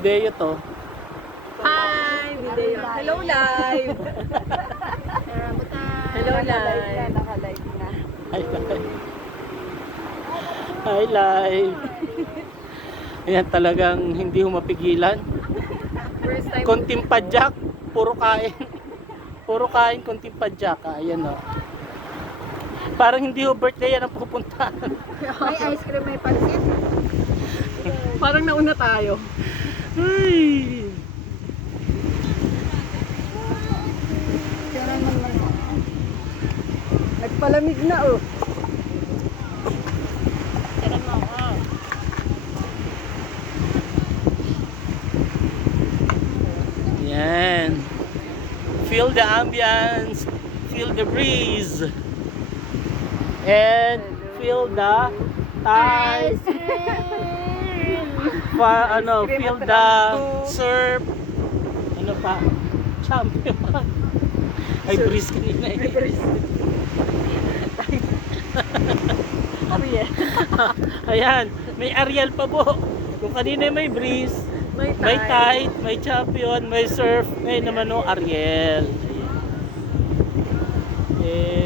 Video to. Hi! Video. Hello, live! Hello, live! Naka-live na. Hi, live. Hi, live. Ayan, talagang hindi ho mapigilan. First time. Konting padyak, puro kain. Puro kain, konting padyak. Ayan o. Parang hindi ho birthday yan ang pupuntahan. May ice cream, may pansit. Parang nauna tayo. Ay. Kaya naman. Nagpalamig na oh. Yan. Feel the ambience, feel the breeze, and feel the tide. Feel the surf. Ano pa? Champion pa. Ay, breeze kanina eh. Ayan, may Ariel pa po. Kung kanina may breeze, may tide, may champion, may surf, ngayon naman no Ariel. Ayan.